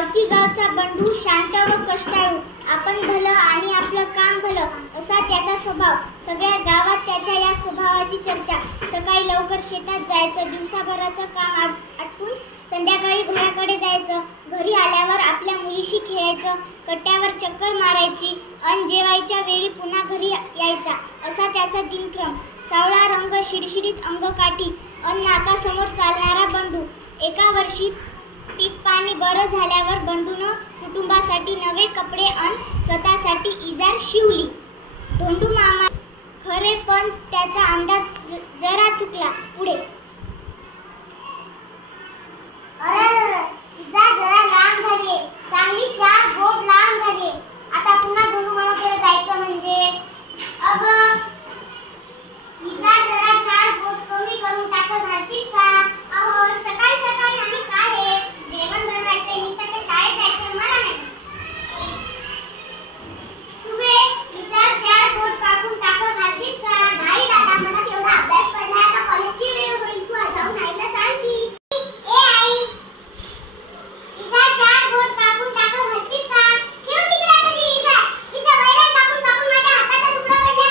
गावचा बंडू शांत व कष्टाळू, आपण भलं आणि आपलं काम भलं असा त्याचा स्वभाव। सगळ्या गावात त्याच्या या स्वभावाची चर्चा। सकाळी लवकर शेतात जायचं, दिवसाभराचं काम आटपून संध्याकाळी घराकडे जायचं, घरी आल्यावर आपल्या मुलीशी खेळायचं, कट्ट्यावर चक्कर मारायची अन जेवायच्या वेळी पुन्हा घरी यायचा असा त्याचा दिनक्रम। सावळा रंग, शिडशिडीत अंगकाठी अन नाकासमोर चालणारा बंडू। एका वर्षी पीक पाणी बरं झाल्यावर बंडूनं कुटुंबासाठी नवे कपडे अन स्वतःसाठी इजार शिवली। धोंडू मामा खरे, पण त्याचा अंदाज जरा चुकला। पुढे इजार जरा लांब झाली, चांगली 4 बोट लांब झाली। आता पुन्हा धोंडू मामाकडे जायचं म्हणजे इजार जरा 4 बोट कमी करून टाकत घालतीस का? अहो, सकाळी सकाळी आणि काय रे, जेवण बनवायचंय, मी त्याच्या शाळेत जायचं, मला नाही। सुबे, इजार 4 बोट कापून टाकत घालतीस का? नाही दादा, मला तेवढा अभ्यास पडलाय, आता कॉलेजची वेळ होईल, तू जाऊन आईला सांग की। ए आई, इजार 4 बोट कापून टाकत घालतीस का? ठेव तिकडे तुझी इजार, इथं वैरण कापून कापून माझ्या हाताचा तुकडा पडला।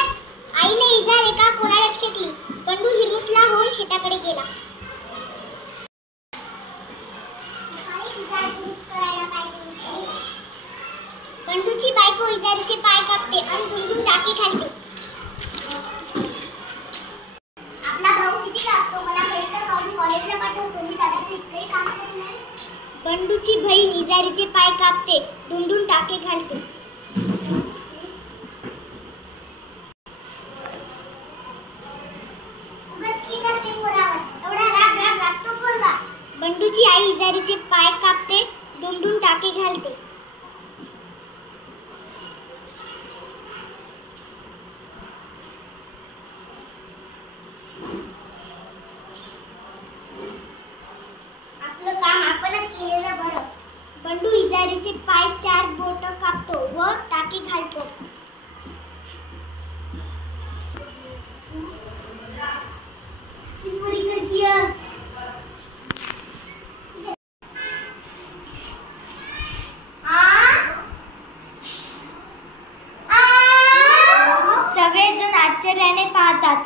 आईने इजार एका कोनाड्यात फेकली। बंडू हिरमुसला होऊन शेताकडे गेला। बंडूची बायको इजारीचे पाय कापते आणि दुंडून टाकी घालते। आपला भाऊ किती कापतो, मला बेस्ट करून कॉलेजला पाठवतो, मी दादाचे इतके काम करणार। बंडूची बहीण इजारीचे पाय कापते, दुंडून टाकी घालते। बंडूची आई इजारीचे पाय कापते, दुंडून टाके घालते। आपलं काम आपणच केलेलं बरं। बंडू इजारीचे पाय 4 बोट कापतो व टाके घालतो। सगळेजण आश्चर्याने पाहतात।